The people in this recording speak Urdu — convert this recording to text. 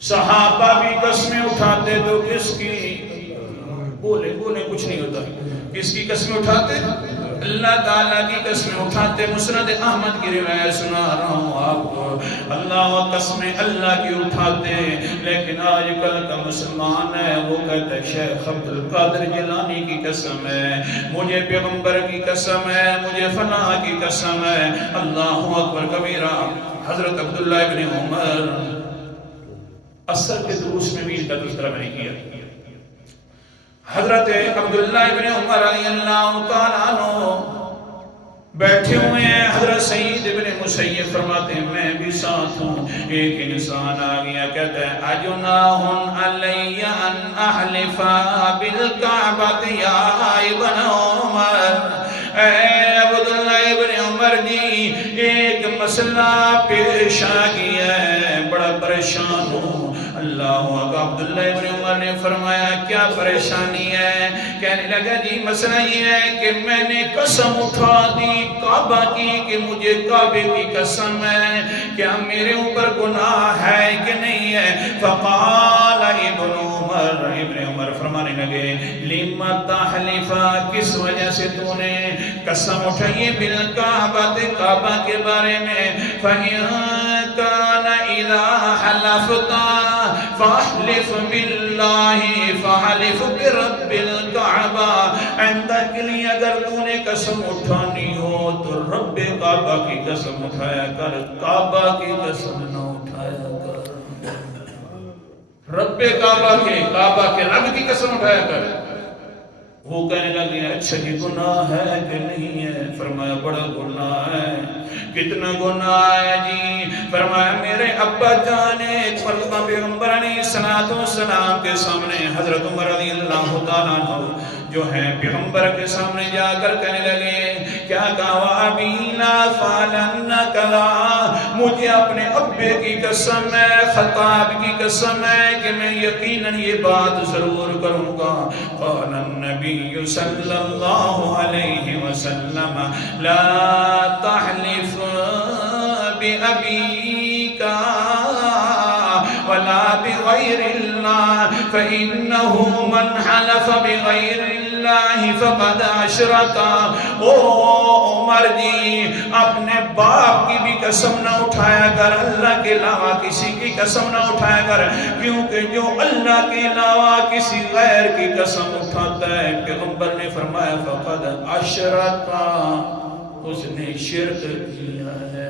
صحابہ بھی قسمیں اٹھاتے تو کس کی؟ بولے بولے کچھ نہیں ہوتا، کس کی قسمیں اٹھاتے؟ اللہ تعالیٰ کی قسمیں اٹھاتے۔ مسند احمد کی روایت سنا رہا ہوں آپ کو، اللہ و قسمیں اللہ کی اٹھاتے، لیکن آج کل کا مسلمان ہے وہ کہتا ہے شیخ عبد القادر جیلانی کی قسم ہے، مجھے پیغمبر کی قسم ہے، مجھے فلاں کی قسم ہے۔ اللہ اکبر کبیرہ۔ حضرت عبداللہ ابن عمر، اثر کے دروس میں بھی اس کا تذکرہ میں نے کیا، حضرت عبداللہ ابن عمر رضی اللہ تعالیٰ عنہ بیٹھے ہوئے ہیں، حضرت سعید ابن مسیب فرماتے ہیں میں بھی ساتھ ہوں، ایک انسان آگیا کہتا ہے اجناہ علی ان احلف بالکعبۃ یا ابن عمر، اے عبداللہ ابن عمر جی ایک مسئلہ پیش آ گیا ہے، بڑا پریشان ہوں۔ اللہ اکبر۔ عبداللہ ابن عمر نے فرمایا کیا پریشانی ہے؟ کہنے لگا جی مسئلہ یہ ہے کہ میں نے قسم اٹھا دی کعبہ کی کہ مجھے کعبے کی قسم ہے، کیا میرے اوپر گناہ ہے کہ نہیں ہے؟ فقال ابن عمر فرمانے لگے لما تحلف، کس وجہ سے تو نے قسم اٹھائی بالکعبہ، کعبہ کے بارے میں؟ فَإِن كَانَ إِذَا حَلَفْتَ فَاحْلِفْ بِاللَّهِ فَحَلِفْ بِرَبِّ الْكَعْبَةِ، آئندہ کے لیے اگر تو نے قسم اٹھانی ہو تو رب کعبہ کی قسم اٹھایا کر، کعبہ کی قسم نہ اٹھایا کر، رب کعبہ کے رب کی قسم اٹھایا کر۔ وہ کہنے لگے اچھا یہ گناہ ہے کہ نہیں ہے؟ فرمایا بڑا گناہ ہے۔ کتنا گناہ ہے جی؟ فرمایا میرے ابا جان ایک مرتبہ پیغمبر علیہ السلام کے سامنے حضرت عمر رضی اللہ تعالیٰ عنہ جو ہے پیغمبر کے سامنے جا کر کہنے لگے کیا کہا ابی لا فعلن کذا، مجھے اپنے ابے کی قسم ہے، خطاب کی قسم ہے کہ میں یقیناً یہ بات ضرور کروں گا۔ قال النبی صلی اللہ علیہ وسلم لا تحلف بأبیک ولا بغیر اللہ فإنه من حلف بغیر اللہ فقد اشرک۔ او عمر جی اپنے باپ کی بھی قسم نہ اٹھایا کر، اللہ کے علاوہ کسی کی قسم نہ اٹھایا کر، کیونکہ جو اللہ کے علاوہ کسی غیر کی قسم اٹھاتا ہے پیغمبر نے فرمایا فقد اشرک، اس نے شرک کیا ہے۔